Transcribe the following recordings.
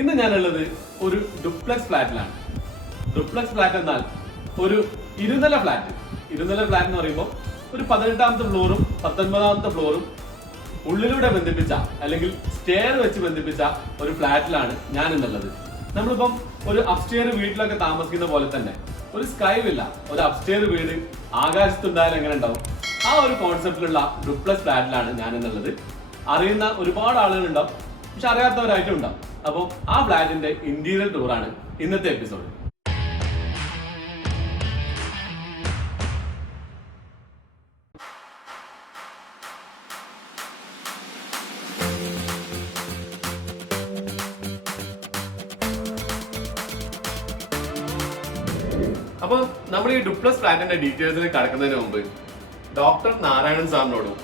ഇന്ന് ഞാനുള്ളത് ഒരു ഡുപ്ലക്സ് ഫ്ലാറ്റിലാണ്. ഡുപ്ലക്സ് ഫ്ലാറ്റ് എന്നാൽ ഒരു ഇരുനില ഫ്ലാറ്റ്. ഇരുനില ഫ്ലാറ്റ് എന്ന് പറയുമ്പോൾ ഒരു 18ാമത്തെ ഫ്ലോറും 19ാമത്തെ ഫ്ലോറും ഉള്ളിലൂടെ ബന്ധിപ്പിച്ച അല്ലെങ്കിൽ സ്റ്റെയർ വെച്ച് ബന്ധിപ്പിച്ച ഒരു ഫ്ലാറ്റിലാണ് ഞാൻ ഇന്നുള്ളത്. നമ്മളിപ്പം ഒരു അപ്സ്റ്റെയർ വീട്ടിലൊക്കെ താമസിക്കുന്ന പോലെ തന്നെ ഒരു സ്കൈ വില്ല, ഒരു അപ്സ്റ്റെയർ വീട് ആകാശത്തുണ്ടായാലും എങ്ങനെ ഉണ്ടാവും, ആ ഒരു കോൺസെപ്റ്റിലുള്ള ഡുപ്ലക്സ് ഫ്ലാറ്റിലാണ് ഞാൻ ഇന്നുള്ളത്. അറിയുന്ന ഒരുപാട് ആളുകളുണ്ടാവും, പക്ഷെ അറിയാത്തവരായിട്ടും ഉണ്ടാവും. അപ്പോൾ ആ ഫ്ലാറ്റിന്റെ ഇന്റീരിയർ ടൂറാണ് ഇന്നത്തെ എപ്പിസോഡ്. അപ്പോൾ നമ്മൾ ഈ ഡുപ്ലക്സ് ഫ്ലാറ്റിന്റെ ഡീറ്റെയിൽസിൽ കടക്കുന്നതിന് മുമ്പ് ഡോക്ടർ നാരായണൻ സാറിനോടും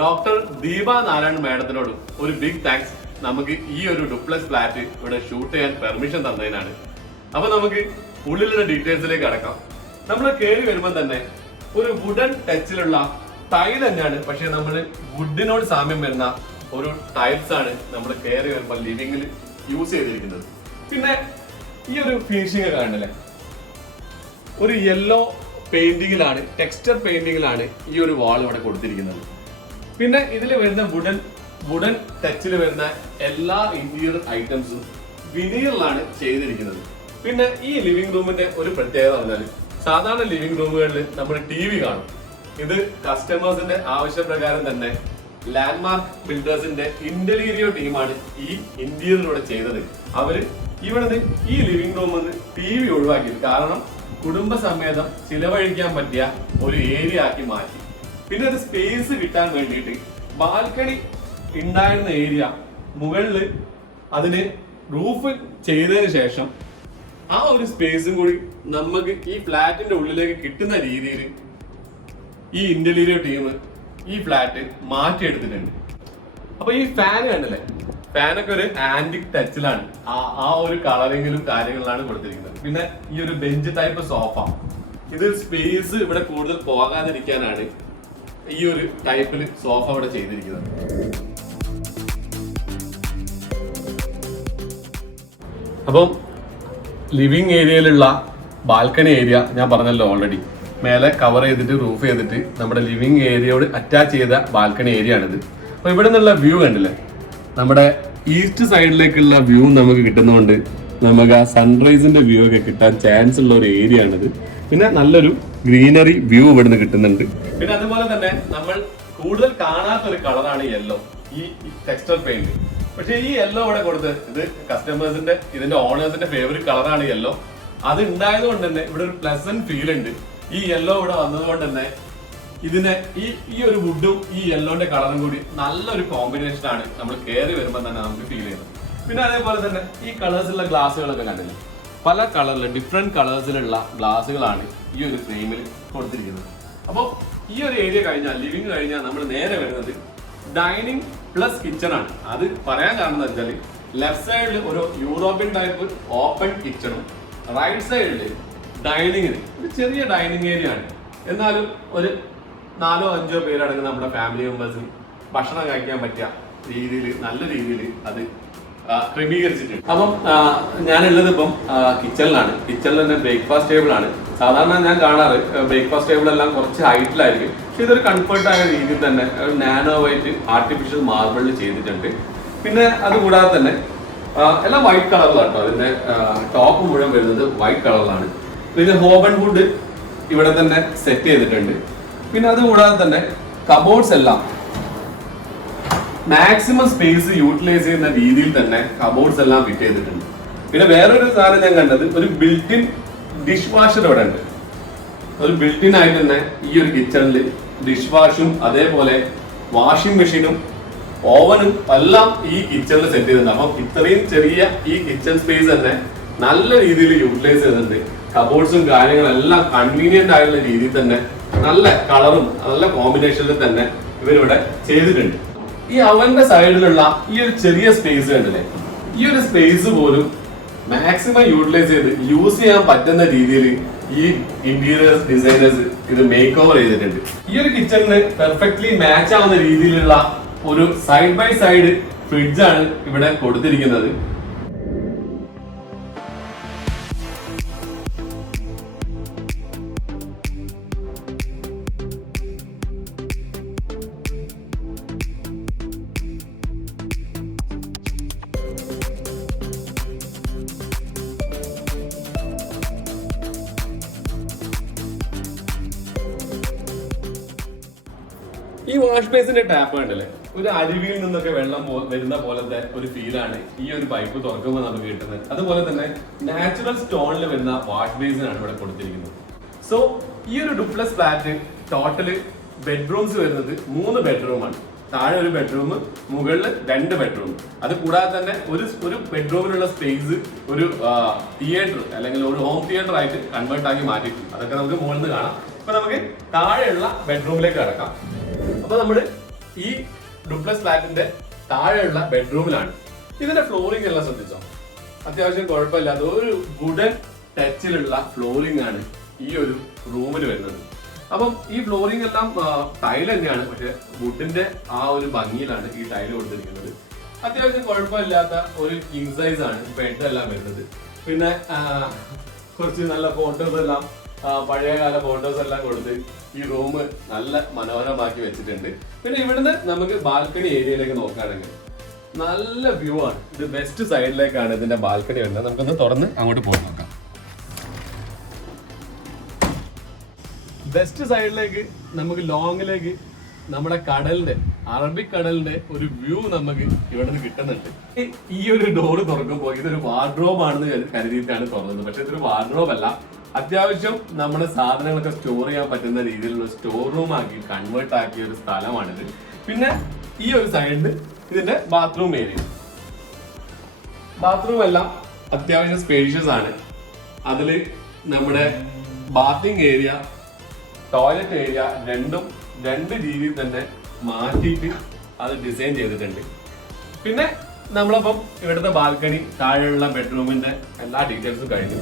ഡോക്ടർ ദീപ നാരായണൻ മാഡത്തിനോടും ഒരു ബിഗ് താങ്ക്സ്. നമുക്ക് ഈ ഒരു ഡുപ്ലക്സ് ഫ്ലാറ്റ് ഇവിടെ ഷൂട്ട് ചെയ്യാൻ പെർമിഷൻ തന്നതിനാണ്. അപ്പൊ നമുക്ക് ഉള്ളിലുള്ള ഡീറ്റെയിൽസിലേക്ക് കടക്കാം. നമ്മൾ കയറി വരുമ്പോൾ തന്നെ ഒരു വുഡൻ ടച്ചിലുള്ള ടൈൽ തന്നെയാണ്, പക്ഷെ നമ്മൾ വുഡിനോട് സാമ്യം വരുന്ന ഒരു ടൈൽസ് ആണ് നമ്മൾ കയറി വരുമ്പോൾ ലിവിംഗിൽ യൂസ് ചെയ്തിരിക്കുന്നത്. പിന്നെ ഈ ഒരു ഫിനിഷിംഗ് കാണുന്നില്ലേ, ഒരു യെല്ലോ പെയിന്റിങ്ങിലാണ്, ടെക്സ്ചർ പെയിന്റിങ്ങിലാണ് ഈ ഒരു വാൾ ഇവിടെ കൊടുത്തിരിക്കുന്നത്. പിന്നെ ഇതിൽ വരുന്ന വുഡൻ ടച്ചിൽ വരുന്ന എല്ലാ ഇന്റീരിയർ ഐറ്റംസും വിനീറിലാണ് ചെയ്തിരിക്കുന്നത്. പിന്നെ ഈ ലിവിംഗ് റൂമിന്റെ ഒരു പ്രത്യേകത പറഞ്ഞാൽ, സാധാരണ ലിവിംഗ് റൂമുകളിൽ നമ്മൾ TV കാണും. ഇത് കസ്റ്റമേഴ്സിന്റെ ആവശ്യപ്രകാരം തന്നെ ലാൻഡ്മാർക്ക് ബിൽഡേഴ്സിന്റെ ഇന്റീരിയോ ടീമാണ് ഈ ഇന്റീരിയറിലൂടെ ചെയ്തത്. അവര് ഇവിടുന്ന് ഈ ലിവിംഗ് റൂമിൽ നിന്ന് TV ഒഴിവാക്കിയത് കാരണം കുടുംബസമേതം ചിലവഴിക്കാൻ പറ്റിയ ഒരു ഏരിയ ആക്കി മാറ്റി. പിന്നെ ഒരു സ്പേസ് കിട്ടാൻ വേണ്ടിയിട്ട് ബാൽക്കണി ഉണ്ടായിരുന്ന ഏരിയ മുകളിൽ അതിന് റൂഫ് ചെയ്തതിന് ശേഷം ആ ഒരു സ്പേസും കൂടി നമുക്ക് ഈ ഫ്ലാറ്റിന്റെ ഉള്ളിലേക്ക് കിട്ടുന്ന രീതിയിൽ ഈ ഇന്റീരിയർ ടീം ഈ ഫ്ലാറ്റ് മാറ്റിയെടുത്തിട്ടുണ്ട്. അപ്പൊ ഈ ഫാൻ കണ്ടില്ലേ, ഫാനൊക്കെ ഒരു ആന്റിക് ടച്ചിലാണ്, ആ ഒരു കളറിങ്ങിലും കാര്യങ്ങളിലാണ് കൊടുത്തിരിക്കുന്നത്. പിന്നെ ഈ ഒരു ബെഞ്ച് ടൈപ്പ് സോഫ, ഇത് സ്പേസ് ഇവിടെ കൂടുതൽ പോകാതിരിക്കാനാണ് ഈ ഒരു ടൈപ്പിൽ സോഫ ഇവിടെ ചെയ്തിരിക്കുന്നത്. അപ്പം ലിവിംഗ് ഏരിയയിലുള്ള ബാൽക്കണി ഏരിയ ഞാൻ പറഞ്ഞല്ലോ ഓൾറെഡി, മേലെ കവർ ചെയ്തിട്ട് റൂഫ് ചെയ്തിട്ട് നമ്മുടെ ലിവിംഗ് ഏരിയയോട് അറ്റാച്ച് ചെയ്ത ബാൽക്കണി ഏരിയ ആണിത്. അപ്പൊ ഇവിടെ നിന്നുള്ള വ്യൂ കണ്ടില്ലേ, നമ്മുടെ ഈസ്റ്റ് സൈഡിലേക്കുള്ള വ്യൂ നമുക്ക് കിട്ടുന്നതുകൊണ്ട് നമുക്ക് ആ സൺറൈസിന്റെ വ്യൂ ഒക്കെ കിട്ടാൻ ചാൻസ് ഉള്ള ഒരു ഏരിയ ആണിത്. പിന്നെ നല്ലൊരു ഗ്രീനറി വ്യൂ ഇവിടുന്ന് കിട്ടുന്നുണ്ട്. പിന്നെ അതുപോലെ തന്നെ നമ്മൾ കൂടുതൽ കാണാത്ത ഒരു കളറാണ് യെല്ലോ, ഈ ടെക്സ്ചർ പെയിന്റ്. പക്ഷെ ഈ യെല്ലോ ഇവിടെ കൊടുത്ത് ഇത് കസ്റ്റമേഴ്സിന്റെ, ഇതിന്റെ ഓണേഴ്സിന്റെ ഫേവറേറ്റ് കളറാണ് യെല്ലോ. അത് ഉണ്ടായത് കൊണ്ട് തന്നെ ഇവിടെ ഒരു പ്ലസന്റ് ഫീൽ ഉണ്ട്. ഈ യെല്ലോ ഇവിടെ വന്നതുകൊണ്ട് തന്നെ ഇതിനെ ഈ ഒരു വുഡും ഈ യെല്ലോന്റെ കളറും കൂടി നല്ലൊരു കോമ്പിനേഷൻ ആണ് നമ്മൾ കയറി വരുമ്പോൾ തന്നെ നമുക്ക് ഫീൽ ചെയ്യുന്നത്. പിന്നെ അതേപോലെ തന്നെ ഈ കളേഴ്സിലുള്ള ഗ്ലാസ്സുകളൊക്കെ കണ്ടില്ല, പല കളറിൽ ഡിഫറെന്റ് കളേഴ്സിലുള്ള ഗ്ലാസ്സുകളാണ് ഈ ഒരു ഫ്രെയിമിൽ കൊടുത്തിരിക്കുന്നത്. അപ്പോൾ ഈ ഒരു ഏരിയ കഴിഞ്ഞാൽ, ലിവിംഗ് കഴിഞ്ഞാൽ നമ്മൾ നേരെ വരുന്നത് ഡൈനിങ് പ്ലസ് കിച്ചൺ ആണ്. അത് പറയാൻ കാരണം എന്താ വെച്ചാൽ ലെഫ്റ്റ് സൈഡിൽ ഒരു യൂറോപ്യൻ ടൈപ്പ് ഓപ്പൺ കിച്ചണും റൈറ്റ് സൈഡിൽ ഡൈനിങ്ങിന് ഒരു ചെറിയ ഡൈനിങ് ഏരിയ ആണ്. എന്നാലും ഒരു 4-5 പേരടങ്ങുന്ന നമ്മുടെ ഫാമിലി മെമ്പേഴ്സിന് ഭക്ഷണം കഴിക്കാൻ പറ്റിയ രീതിയിൽ, നല്ല രീതിയിൽ അത് ക്രമീകരിച്ചിട്ടുണ്ട്. അപ്പം ഞാനുള്ളത് ഇപ്പം കിച്ചണിലാണ്. കിച്ചണിൽ തന്നെ ബ്രേക്ക്ഫാസ്റ്റ് ടേബിൾ ആണ്. സാധാരണ ഞാൻ കാണാറ് ബ്രേക്ക്ഫാസ്റ്റ് ടേബിൾ എല്ലാം കുറച്ച് ഹൈറ്റിലായിരിക്കും, പക്ഷെ ഇതൊരു കംഫർട്ടായ രീതിയിൽ തന്നെ നാനോ വൈറ്റ് ആർട്ടിഫിഷ്യൽ മാർബിളിൽ ചെയ്തിട്ടുണ്ട്. പിന്നെ അതുകൂടാതെ തന്നെ എല്ലാം വൈറ്റ് കളറിലാണ് കേട്ടോ. അതിന്റെ ടോപ്പ് മുഴുവൻ വരുന്നത് വൈറ്റ് കളറിലാണ്. പിന്നെ ഹോബൻ വുഡ് ഇവിടെ തന്നെ സെറ്റ് ചെയ്തിട്ടുണ്ട്. പിന്നെ അതുകൂടാതെ തന്നെ കബോർഡ്സ് എല്ലാം മാക്സിമം സ്പേസ് യൂട്ടിലൈസ് ചെയ്യുന്ന രീതിയിൽ തന്നെ കബോർഡ്സ് എല്ലാം ഫിറ്റ് ചെയ്തിട്ടുണ്ട്. പിന്നെ വേറൊരു സാധനം ഞാൻ കണ്ടത്, ഒരു ബിൽറ്റിൻ ഡിഷ് വാഷർ ഇവിടെ ഉണ്ട്. ഒരു ബിൽറ്റിൻ ആയിട്ട് തന്നെ ഈ ഒരു കിച്ചണിൽ ഡിഷ് വാഷും അതേപോലെ വാഷിംഗ് മെഷീനും ഓവനും എല്ലാം ഈ കിച്ചണിൽ സെറ്റ് ചെയ്തിട്ടുണ്ട്. അപ്പം ഇത്രയും ചെറിയ ഈ കിച്ചൺ സ്പേസ് തന്നെ നല്ല രീതിയിൽ യൂട്ടിലൈസ് ചെയ്തിട്ടുണ്ട്. കബോർഡ്സും കാര്യങ്ങളെല്ലാം കൺവീനിയന്റ് ആയിട്ടുള്ള രീതിയിൽ തന്നെ നല്ല കളറും നല്ല കോമ്പിനേഷനിൽ തന്നെ ഇവരിവിടെ ചെയ്തിട്ടുണ്ട്. ഈ അവന്റെ സൈഡിലുള്ള ഈ ഒരു ചെറിയ സ്പേസ് കണ്ടില്ലേ, ഈ ഒരു സ്പേസ് പോലും മാക്സിമം യൂട്ടിലൈസ് ചെയ്ത് യൂസ് ചെയ്യാൻ പറ്റുന്ന രീതിയിൽ ഈ ഇന്റീരിയർ ഡിസൈനേഴ്സ് ഇത് മേക്ക് ഓവർ ചെയ്തിട്ടുണ്ട്. ഈ ഒരു കിച്ചണിന് പെർഫെക്റ്റ്ലി മാച്ച് ആവുന്ന രീതിയിലുള്ള ഒരു സൈഡ് ബൈ സൈഡ് ഫ്രിഡ്ജാണ് ഇവിടെ കൊടുത്തിരിക്കുന്നത്. വാഷ് ബേസിന്റെ ടാപ്പ് ഉണ്ടല്ലേ, ഒരു അരുവിയിൽ നിന്നൊക്കെ വെള്ളം വരുന്ന പോലത്തെ ഒരു ഫീലാണ് ഈ ഒരു പൈപ്പ് തുറക്കുമ്പോൾ നമുക്ക് കിട്ടുന്നത്. അതുപോലെ തന്നെ നാച്ചുറൽ സ്റ്റോണിൽ വരുന്ന വാഷ് ബേസിനാണ് ഇവിടെ കൊടുത്തിരിക്കുന്നത്. സോ ഈ ഒരു ഡുപ്ലക്സ് ഫ്ലാറ്റ് ടോട്ടല് ബെഡ്റൂംസ് വരുന്നത് 3 ബെഡ്റൂമാണ്. താഴെ ഒരു ബെഡ്റൂം, മുകളിൽ 2 ബെഡ്റൂം. അത് കൂടാതെ തന്നെ ഒരു ബെഡ്റൂമിലുള്ള സ്പേസ് ഒരു തിയേറ്റർ അല്ലെങ്കിൽ ഒരു ഹോം തിയേറ്റർ ആയിട്ട് കൺവേർട്ട് ആക്കി മാറ്റിയിട്ടുണ്ട്. അതൊക്കെ നമുക്ക് മുകളിൽ നിന്ന് കാണാം. അപ്പൊ നമുക്ക് താഴെയുള്ള ബെഡ്റൂമിലേക്ക് കടക്കാം. അപ്പൊ നമ്മള് ഈ ഡുപ്ലക്സ് ഫ്ലാറ്റിന്റെ താഴെയുള്ള ബെഡ്റൂമിലാണ്. ഇതിന്റെ ഫ്ലോറിംഗ് എല്ലാം ശ്രദ്ധിച്ചോ, അത്യാവശ്യം കുഴപ്പമില്ലാത്ത ഒരു വുഡൻ ടച്ചിലുള്ള ഫ്ലോറിംഗ് ആണ് ഈ ഒരു റൂമിൽ വരുന്നത്. അപ്പം ഈ ഫ്ലോറിംഗ് എല്ലാം ടൈൽ തന്നെയാണ്, പക്ഷെ വുഡിന്റെ ആ ഒരു ഭംഗിയിലാണ് ഈ ടൈൽ കൊടുത്തിരിക്കുന്നത്. അത്യാവശ്യം കുഴപ്പമില്ലാത്ത ഒരു കിങ് സൈസ് ആണ് ബെഡ് എല്ലാം വരുന്നത്. പിന്നെ കുറച്ച് നല്ല ഫോട്ടോസ് എല്ലാം, പഴയകാല ഫോട്ടോസ് എല്ലാം കൊടുത്ത് ഈ റൂം നല്ല മനോഹരമാക്കി വെച്ചിട്ടുണ്ട്. പിന്നെ ഇവിടുന്ന് നമുക്ക് ബാൽക്കണി ഏരിയയിലേക്ക് നോക്കുകയാണെങ്കിൽ നല്ല വ്യൂ ആണ്. ഇത് വെസ്റ്റ് സൈഡിലേക്കാണ് ഇതിന്റെ ബാൽക്കണി വരുന്നത്. നമുക്കൊന്ന് തുറന്ന് അങ്ങോട്ട് പോയി നോക്കാം. വെസ്റ്റ് സൈഡിലേക്ക് നമുക്ക് ലോങ്ങിലേക്ക് നമ്മുടെ കടലിന്റെ, അറബിക് കടലിന്റെ ഒരു വ്യൂ നമുക്ക് ഇവിടെ നിന്ന് കിട്ടുന്നുണ്ട്. ഈ ഒരു ഡോറ് തുറക്കുമ്പോൾ ഇതൊരു വാർഡ്രോബ് ആണെന്ന് കരുതിയിട്ടാണ് തുറന്നത്. പക്ഷെ ഇതൊരു വാർഡ്രോബ് അല്ല, അത്യാവശ്യം നമ്മുടെ സാധനങ്ങളൊക്കെ സ്റ്റോർ ചെയ്യാൻ പറ്റുന്ന രീതിയിലുള്ള സ്റ്റോർ റൂം ആക്കി കൺവേർട്ട് ആക്കിയ ഒരു സ്ഥലമാണിത്. പിന്നെ ഈ ഒരു സൈഡിൽ ഇതിന്റെ ബാത്റൂം ഏരിയ, ബാത്റൂം എല്ലാം അത്യാവശ്യം സ്പേഷ്യസ് ആണ്. അതില് നമ്മുടെ ബാത്തിങ് ഏരിയ, ടോയ്ലറ്റ് ഏരിയ രണ്ടും 2 രീതിയിൽ തന്നെ മാറ്റിയിട്ട് അത് ഡിസൈൻ ചെയ്തിട്ടുണ്ട്. പിന്നെ നമ്മളപ്പം ഇവിടുത്തെ ബാൽക്കണി, താഴെയുള്ള ബെഡ്റൂമിന്റെ എല്ലാ ഡീറ്റെയിൽസും കഴിഞ്ഞു.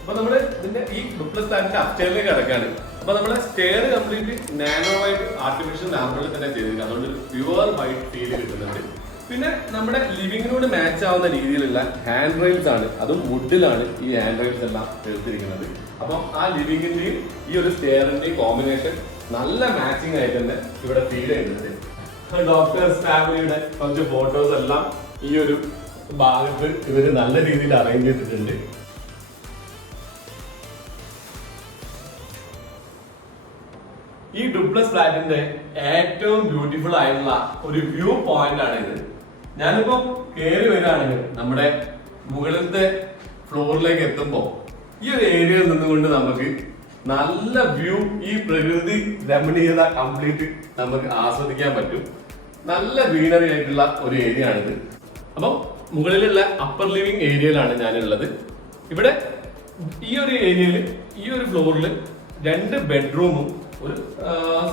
അപ്പൊ നമ്മള് ഇതിന്റെ ഈ ഡുപ്ലക്സ് ഫ്ലാറ്റിന്റെ അപ്സ്റ്റെയറിലേക്ക് കിടക്കാണ്. അപ്പൊ നമ്മുടെ stair complete nano white artificial മാർബിളിൽ തന്നെ ചെയ്തിരിക്കുക. അതുകൊണ്ട് പ്യുവർ വൈറ്റ് ഫീൽ കിട്ടുന്നുണ്ട്. പിന്നെ നമ്മുടെ ലിവിങ്ങിനോട് മാച്ച് ആവുന്ന രീതിയിലുള്ള ഹാൻഡ് റെയിൽസ് ആണ്, അതും വുഡിലാണ് ഈ ഹാൻഡ് റെയിൽസ് എല്ലാം എടുത്തിരിക്കുന്നത്. അപ്പം ആ ലിവിങ്ങിന്റെയും ഈ ഒരു സ്റ്റെയറിന്റെയും കോമ്പിനേഷൻ നല്ല മാച്ചിങ് ആയിട്ട് തന്നെ ഇവിടെ ഫീൽ ചെയ്യുന്നുണ്ട്. ഡോക്ടേഴ്സ് ഫാമിലിയുടെ കുറച്ച് ഫോട്ടോസ് എല്ലാം ഈ ഒരു ഭാഗത്ത് ഇവര് നല്ല രീതിയിൽ അറേഞ്ച് ചെയ്തിട്ടുണ്ട്. ഈ ഡുപ്ലക്സ് ഫ്ലാറ്റിന്റെ ഏറ്റവും ബ്യൂട്ടിഫുൾ ആയിട്ടുള്ള ഒരു വ്യൂ പോയിന്റ് ആണ് ഇത്. ഞാനിപ്പോ കയറി വരികയാണെങ്കിൽ നമ്മുടെ മുകളിലത്തെ ഫ്ലോറിലേക്ക് എത്തുമ്പോ ഈ ഒരു ഏരിയയിൽ നിന്നുകൊണ്ട് നമുക്ക് നല്ല വ്യൂ, ഈ പ്രകൃതി രമണീയത കംപ്ലീറ്റ് നമുക്ക് ആസ്വദിക്കാൻ പറ്റും. നല്ല ഗ്രീനറി ആയിട്ടുള്ള ഒരു ഏരിയ ആണിത്. അപ്പം മുകളിലുള്ള അപ്പർ ലിവിംഗ് ഏരിയയിലാണ് ഞാനുള്ളത്. ഇവിടെ ഈ ഒരു ഏരിയയിൽ, ഈ ഒരു ഫ്ലോറിൽ 2 ബെഡ്റൂമും, ഒരു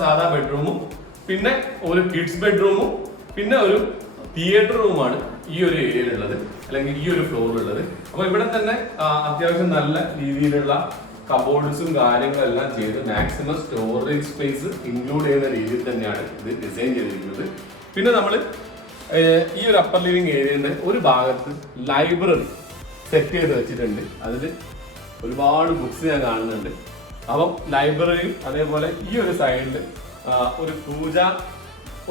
സാധാ ബെഡ്റൂമും, പിന്നെ ഒരു കിഡ്സ് ബെഡ്റൂമും, പിന്നെ ഒരു തിയേറ്റർ റൂമാണ് ഈ ഒരു ഏരിയയിലുള്ളത്, അല്ലെങ്കിൽ ഈ ഒരു ഫ്ലോറിലുള്ളത്. അപ്പൊ ഇവിടെ തന്നെ അത്യാവശ്യം നല്ല രീതിയിലുള്ള കബോർഡ്സും കാര്യങ്ങളെല്ലാം ചെയ്ത് മാക്സിമം സ്റ്റോറേജ് സ്പേസ് ഇൻക്ലൂഡ് ചെയ്യുന്ന രീതിയിൽ തന്നെയാണ് ഇത് ഡിസൈൻ ചെയ്തിരിക്കുന്നത്. പിന്നെ നമ്മൾ ഈ ഒരു അപ്പർ ലിവിംഗ് ഏരിയയുടെ ഒരു ഭാഗത്ത് ലൈബ്രറി സെറ്റ് ചെയ്ത് വെച്ചിട്ടുണ്ട്. അതിൽ ഒരുപാട് ബുക്സ് ഞാൻ കാണുന്നുണ്ട്. അപ്പം ലൈബ്രറിയും അതേപോലെ ഈ ഒരു സൈഡിൽ ഒരു പൂജ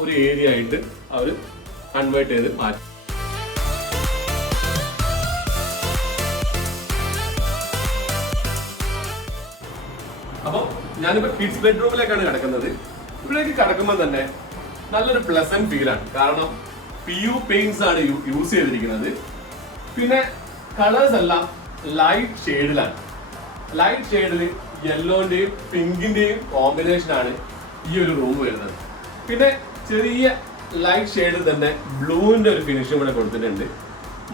ഒരു ഏരിയ ആയിട്ട് അവർ കൺവേർട്ട് ചെയ്ത് മാറ്റി. അപ്പം ഞാനിപ്പോ കിഡ്സ് ബെഡ്റൂമിലേക്കാണ് കിടക്കുന്നത്. ഇവിടേക്ക് കിടക്കുമ്പോൾ തന്നെ നല്ലൊരു പ്ലസന്റ് ഫീലാണ്. കാരണം PU പെയിന്റ്സ് ആണ് യൂസ് ചെയ്തിരിക്കുന്നത്. പിന്നെ കളേഴ്സ് എല്ലാം ലൈറ്റ് ഷെയ്ഡിലാണ്. ലൈറ്റ് ഷെയ്ഡിൽ യെല്ലോന്റെയും പിങ്കിന്റെയും കോമ്പിനേഷൻ ആണ് ഈ ഒരു റൂം വരുന്നത്. പിന്നെ ചെറിയ ലൈറ്റ് ഷെയ്ഡിൽ തന്നെ ബ്ലൂവിന്റെ ഒരു ഫിനിഷും കൂടെ കൊടുത്തിട്ടുണ്ട്.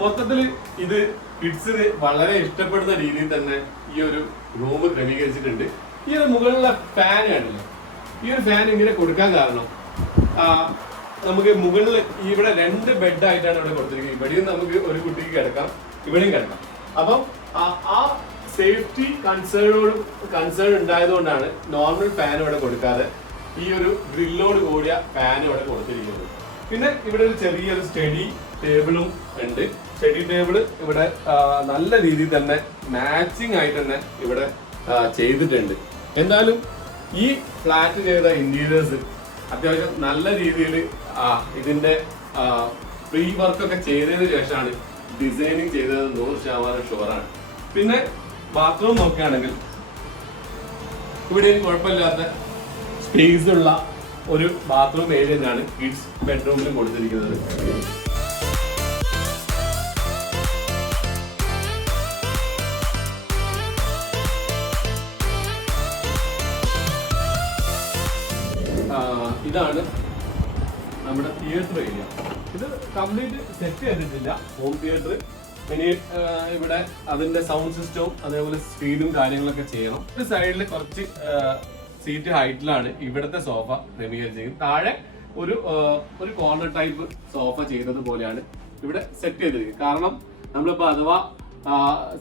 മൊത്തത്തിൽ ഇത് കിഡ്സിന് വളരെ ഇഷ്ടപ്പെടുന്ന രീതിയിൽ തന്നെ ഈ ഒരു റൂം ക്രമീകരിച്ചിട്ടുണ്ട്. ഈ ഒരു മുകളിലുള്ള ഫാൻ കണ്ടില്ലേ, ഈ ഒരു ഫാൻ ഇങ്ങനെ കൊടുക്കാൻ കാരണം നമുക്ക് മുകളിൽ ഇവിടെ 2 ബെഡായിട്ടാണ് ഇവിടെ കൊടുത്തിരിക്കുന്നത്. ഇവിടെയും നമുക്ക് ഒരു കുട്ടിക്ക് കിടക്കാം, ഇവിടെയും കിടക്കാം. അപ്പം ആ സേഫ്റ്റി കൺസേൺ ഉണ്ടായതുകൊണ്ടാണ് നോർമൽ ഫാൻ ഇവിടെ കൊടുക്കാതെ ഈ ഒരു ഗ്രില്ലോട് കൂടിയ ഫാൻ ഇവിടെ കൊടുത്തിരിക്കുന്നത്. പിന്നെ ഇവിടെ ഒരു ചെറിയൊരു സ്റ്റഡി ടേബിളും ഉണ്ട്. സ്റ്റഡി ടേബിള് ഇവിടെ നല്ല രീതിയിൽ തന്നെ മാച്ചിങ് ആയിട്ട് തന്നെ ഇവിടെ ചെയ്തിട്ടുണ്ട്. എന്തായാലും ഈ ഫ്ലാറ്റ് ചെയ്ത ഇന്റീരിയേഴ്സ് അത്യാവശ്യം നല്ല രീതിയിൽ ഇതിന്റെ പ്രീ വർക്കൊക്കെ ചെയ്തതിനു ശേഷമാണ് ഡിസൈനിങ് ചെയ്തത് 100% ഷുവറാണ്. പിന്നെ ബാത്റൂം നോക്കുകയാണെങ്കിൽ ഇവിടെയും കുഴപ്പമില്ലാത്ത സ്പേസ് ഉള്ള ഒരു ബാത്റൂം ഏരിയ തന്നെയാണ് കിഡ്സ് ബെഡ്റൂമിലും കൊടുത്തിരിക്കുന്നത്. ഇതാണ് നമ്മുടെ തിയേറ്റർ ഏരിയ. ഇത് കംപ്ലീറ്റ് സെറ്റ് ചെയ്തിട്ടില്ല, ഹോം തിയേറ്റർ. ഇനി ഇവിടെ അതിന്റെ സൗണ്ട് സിസ്റ്റവും അതേപോലെ സ്പീഡും കാര്യങ്ങളൊക്കെ ചെയ്യണം. ഒരു സൈഡിൽ കുറച്ച് സീറ്റ് ഹൈറ്റിലാണ് ഇവിടുത്തെ സോഫ ക്രമീകരിച്ചിരിക്കുന്നത്. താഴെ ഒരു കോർണർ ടൈപ്പ് സോഫ ചെയ്തത് പോലെയാണ് ഇവിടെ സെറ്റ് ചെയ്തിരിക്കുന്നത്. കാരണം നമ്മളിപ്പോ അഥവാ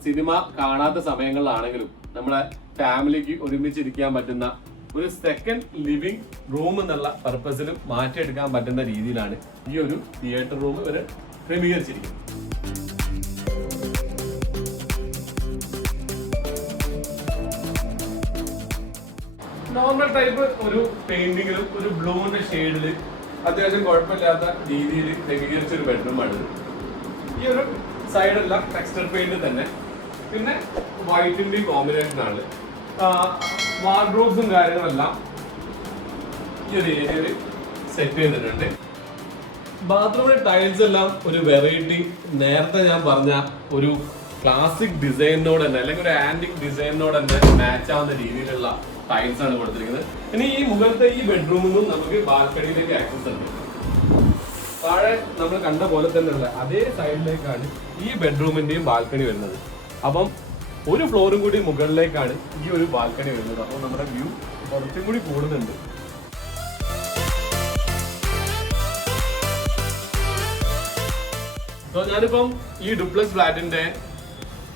സിനിമ കാണാത്ത സമയങ്ങളിലാണെങ്കിലും നമ്മളെ ഫാമിലിക്ക് ഒരുമിച്ചിരിക്കാൻ പറ്റുന്ന ഒരു സെക്കൻഡ് ലിവിംഗ് റൂം എന്നുള്ള പർപ്പസിലും മാറ്റിയെടുക്കാൻ പറ്റുന്ന രീതിയിലാണ് ഈ ഒരു തിയേറ്റർ റൂം ഇവര് ക്രമീകരിച്ചിരിക്കുന്നത്. നോർമൽ ടൈപ്പ് ഒരു പെയിന്റിങ്ങിലും ഒരു ബ്ലൂവിന്റെ ഷെയ്ഡില് അത്യാവശ്യം കുഴപ്പമില്ലാത്ത രീതിയിൽ ക്രമീകരിച്ച ഒരു ബെഡ്റൂമാണിത്. ഈ ഒരു സൈഡെല്ലാം ടെക്സ്ചർ പെയിന്റ് തന്നെ, പിന്നെ വൈറ്റിന്റെ കോമ്പിനേഷൻ ആണ്. വാർഡ്രോബ്സും കാര്യങ്ങളെല്ലാം ഈ ഒരു ഏരിയയിൽ സെറ്റ് ചെയ്തിട്ടുണ്ട്. ബാത്റൂമിലെ ടൈൽസ് എല്ലാം ഒരു വെറൈറ്റി, നേരത്തെ ഞാൻ പറഞ്ഞ ഒരു ക്ലാസിക് ഡിസൈനിനോട് തന്നെ അല്ലെങ്കിൽ ഒരു ആന്റിക് ഡിസൈനിനോട് തന്നെ മാച്ച് ആവുന്ന രീതിയിലുള്ള ടൈൽസ് ആണ് കൊടുത്തിരിക്കുന്നത്. ഇനി ഈ മുകളിലത്തെ ഈ ബെഡ്റൂമിൽ നിന്നും നമുക്ക് ബാൽക്കണിയിലേക്ക് ആക്സസ് ഉണ്ട്. താഴെ നമ്മൾ കണ്ട പോലെ തന്നെയുള്ള അതേ സൈഡിലേക്കാണ് ഈ ബെഡ്റൂമിന്റെയും ബാൽക്കണി വരുന്നത്. അപ്പം ഒരു ഫ്ലോറും കൂടി മുകളിലേക്കാണ് ഈ ഒരു ബാൽക്കണി വരുന്നത്. അപ്പോൾ നമ്മുടെ വ്യൂ കുറച്ചും കൂടി കൂടുന്നുണ്ട്. സോ ഞാനിപ്പം ഈ ഡുപ്ലക്സ് ഫ്ലാറ്റിന്റെ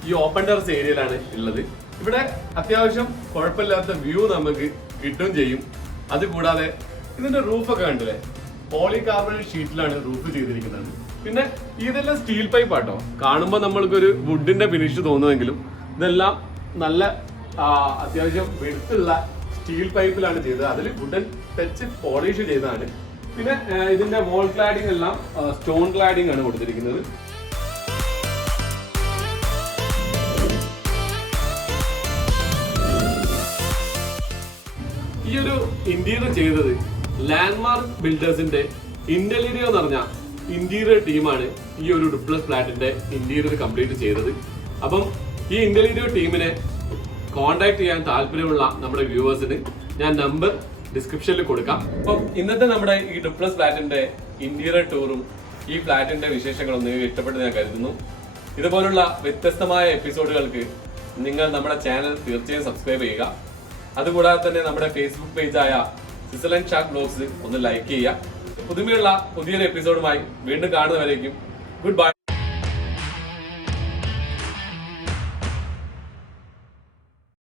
ഈ ഓപ്പൺ ടെറസ് ഏരിയയിലാണ് ഉള്ളത്. ഇവിടെ അത്യാവശ്യം കുഴപ്പമില്ലാത്ത വ്യൂ നമുക്ക് കിട്ടുകയും ചെയ്യും. അതുകൂടാതെ ഇതിന്റെ റൂഫൊക്കെ കണ്ടില്ലേ, പോളികാർബണേറ്റ് ഷീറ്റിലാണ് റൂഫ് ചെയ്തിരിക്കുന്നത്. പിന്നെ ഇതെല്ലാം സ്റ്റീൽ പൈപ്പ് ആട്ടോ. കാണുമ്പോൾ നമ്മൾക്കൊരു വുഡിന്റെ ഫിനിഷ് തോന്നുമെങ്കിലും ഇതെല്ലാം നല്ല അത്യാവശ്യം വെടുത്തുള്ള സ്റ്റീൽ പൈപ്പിലാണ് ചെയ്തത്. അതിൽ വുഡൻ ടച്ച് പോളിഷ് ചെയ്തതാണ്. പിന്നെ ഇതിന്റെ വോൾ ക്ലാഡിംഗ് എല്ലാം സ്റ്റോൺ ക്ലാഡിംഗ് ആണ് കൊടുത്തിരിക്കുന്നത്. ഈ ഒരു ഇന്റീരിയർ ചെയ്തത് ലാൻഡ്മാർക്ക് ബിൽഡേഴ്സിന്റെ ഇന്റലീരിയോ എന്ന് പറഞ്ഞ ഇന്റീരിയർ ടീമാണ് ഈ ഒരു ഡുപ്ലക്സ് ഫ്ലാറ്റിന്റെ ഇന്റീരിയർ കംപ്ലീറ്റ് ചെയ്തത്. അപ്പം ഈ ഇന്റലീരിയോ ടീമിനെ കോൺടാക്ട് ചെയ്യാൻ താല്പര്യമുള്ള നമ്മുടെ വ്യൂവേഴ്സിന് ഞാൻ നമ്പർ ഡിസ്ക്രിപ്ഷനിൽ കൊടുക്കാം. അപ്പം ഇന്നത്തെ നമ്മുടെ ഈ ഡുപ്ലക്സ് ഫ്ലാറ്റിന്റെ ഇന്റീരിയർ ടൂറും ഈ ഫ്ലാറ്റിന്റെ വിശേഷങ്ങളും നിങ്ങൾക്ക് ഇഷ്ടപ്പെട്ടെന്ന് ഞാൻ കരുതുന്നു. ഇതുപോലുള്ള വ്യത്യസ്തമായ എപ്പിസോഡുകൾക്ക് നിങ്ങൾ നമ്മുടെ ചാനൽ തീർച്ചയായും സബ്സ്ക്രൈബ് ചെയ്യുക. അതുകൂടാതെ തന്നെ നമ്മുടെ ഫേസ്ബുക്ക് പേജായ സിസൽ ആൻഡ് ഷാക്ക് വ്ലോഗ്സ് ഒന്ന് ലൈക്ക് ചെയ്യുക. പുതുമയുള്ള പുതിയൊരു എപ്പിസോഡുമായി വീണ്ടും കാണുന്നവരേക്കും ഗുഡ് ബൈ.